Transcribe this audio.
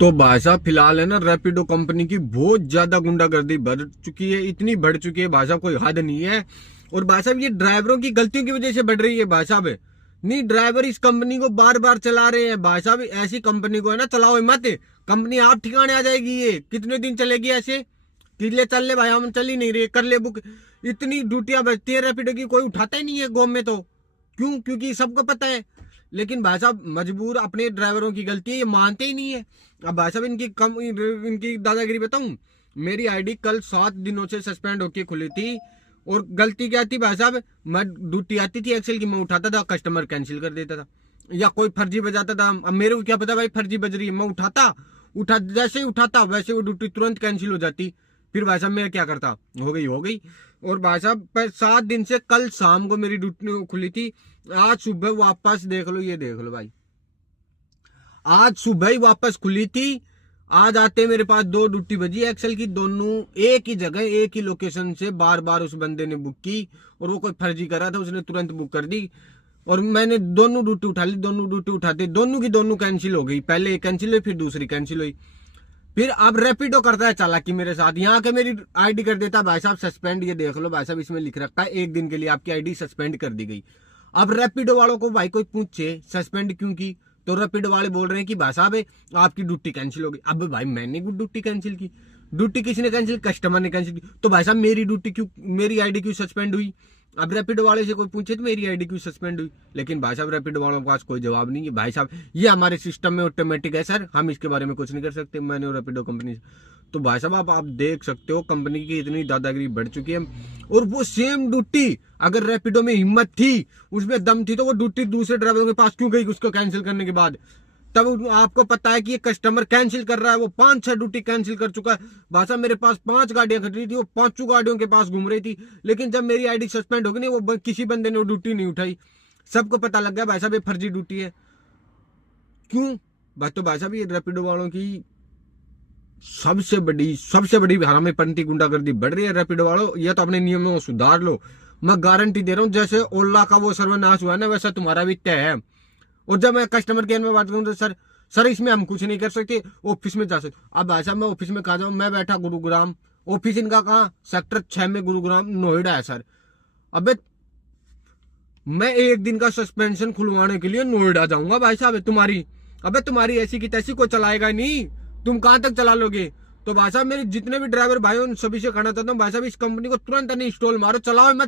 तो भाई साहब फिलहाल है ना रैपिडो कंपनी की बहुत ज्यादा गुंडागर्दी बढ़ चुकी है, इतनी बढ़ चुकी है भाई साहब कोई हद नहीं है। और भाई साहब ये ड्राइवरों की गलतियों की वजह से बढ़ रही है भाई साहब। नहीं, ड्राइवर इस कंपनी को बार बार चला रहे हैं भाई साहब। ऐसी कंपनी को है ना चलाओ मत, कंपनी आप ठिकाने आ जाएगी। ये कितने दिन चलेगी ऐसे? किले चल ले भाई, हम चल ही नहीं रहे, कर ले बुक। इतनी ड्यूटियां बचती है रैपिडो की, कोई उठाता ही नहीं है गाँव में। तो क्यों? क्योंकि सबको पता है। लेकिन भाई साहब मजबूर, अपने ड्राइवरों की गलती है, ये मानते ही नहीं है। अब भाई साहब इनकी दादागिरी बताऊं। मेरी आईडी कल 7 दिनों से सस्पेंड होके खुली थी। और गलती क्या थी भाई साहब? मैं ड्यूटी आती थी एक्सेल की, मैं उठाता था, कस्टमर कैंसिल कर देता था, या कोई फर्जी बजाता था। अब मेरे को क्या पता भाई फर्जी बज रही है, मैं उठा जैसे ही उठाता वैसे वो ड्यूटी तुरंत कैंसिल हो जाती। फिर भाई साहब मैं क्या करता, हो गई। और भाई साहब 7 दिन से कल शाम को मेरी ड्यूटी खुली थी, आज सुबह वापस देख लो, ये देख लो भाई, आज सुबह ही वापस खुली थी। आज आते मेरे पास 2 ड्यूटी बजी एक्सेल की, दोनों एक ही जगह एक ही लोकेशन से बार बार उस बंदे ने बुक की। और वो कोई फर्जी कर रहा था, उसने तुरंत बुक कर दी। और मैंने दोनों ड्यूटी उठा ली, दोनों ड्यूटी उठाते दोनों की दोनों कैंसिल हो गई। पहले एक कैंसिल हुई, फिर दूसरी कैंसिल हुई। फिर अब रैपिडो करता है चालाकी मेरे साथ, यहाँ के मेरी आईडी कर देता भाई साहब सस्पेंड। ये देख लो भाई साहब, इसमें लिख रखा है 1 दिन के लिए आपकी आईडी सस्पेंड कर दी गई। अब रैपिडो वालों को भाई कोई पूछे सस्पेंड क्यों की, तो रैपिडो वाले बोल रहे हैं कि भाई साहब आपकी ड्यूटी कैंसिल हो गई। अब भाई मैंने ड्यूटी कैंसिल की? ड्यूटी किसने कैंसिल? कस्टमर ने कैंसिल की। तो भाई साहब मेरी ड्यूटी क्यों, मेरी आईडी क्यों सस्पेंड हुई? अब रैपिडो वाले से कोई पूछे तो मेरी आईडी क्यों सस्पेंड हुई? लेकिन भाई साहब रैपिडो वालों के पास कोई जवाब नहीं है। भाई साहब ये हमारे सिस्टम में ऑटोमेटिक है सर, हम इसके बारे में कुछ नहीं कर सकते। मैंने रैपिडो कंपनी से, तो भाई साहब आप देख सकते हो कंपनी की इतनी दादागिरी बढ़ चुकी है। और वो सेम ड्यूटी अगर रैपिडो में हिम्मत थी, उसमें दम थी, तो वो ड्यूटी दूसरे ड्राइवरों के पास क्यों गई उसको कैंसिल करने के बाद? तब आपको पता है कि ये कस्टमर कैंसिल कर रहा है, वो 5-6 ड्यूटी कैंसिल कर चुका है। भाई साहब मेरे पास 5 गाड़ियां खड़ी थी, वो 5 गाड़ियों के पास घूम रही थी। लेकिन जब मेरी आईडी सस्पेंड हो गई नहीं, वो किसी बंदे ने वो ड्यूटी नहीं उठाई। सबको पता लग गया भाई साहब ये फर्जी ड्यूटी है। क्यों? बात तो भाई साहब ये रैपिडो वालों की सबसे बड़ी हरामी पंथी गुंडागर्दी बढ़ रही है। रैपिडो वालों ये तो अपने नियमों को सुधार लो, मैं गारंटी दे रहा हूँ। जैसे ओला का वो सर्वनाश हुआ ना, वैसा तुम्हारा भी तय है। और जब मैं कस्टमर केयर में बात करूँ तो सर इसमें हम कुछ नहीं कर सकते, ऑफिस में जा सकते। अब भाई साहब मैं ऑफिस में कहा जाऊँ, मैं बैठा गुरुग्राम, ऑफिस इनका कहाँ? सेक्टर 6 में गुरुग्राम नोएडा है सर। अबे मैं 1 दिन का सस्पेंशन खुलवाने के लिए नोएडा जाऊंगा भाई साहब तुम्हारी? अबे तुम्हारी ऐसी की तैसी को चलाएगा नहीं, तुम कहां तक चला लोगे? तो भाई साहब मेरे जितने भी ड्राइवर भाई उन सभी से कहना चाहता हूँ, भाई साहब इस कंपनी को तुरंत अनइंस्टॉल मारो, चलाओ मत।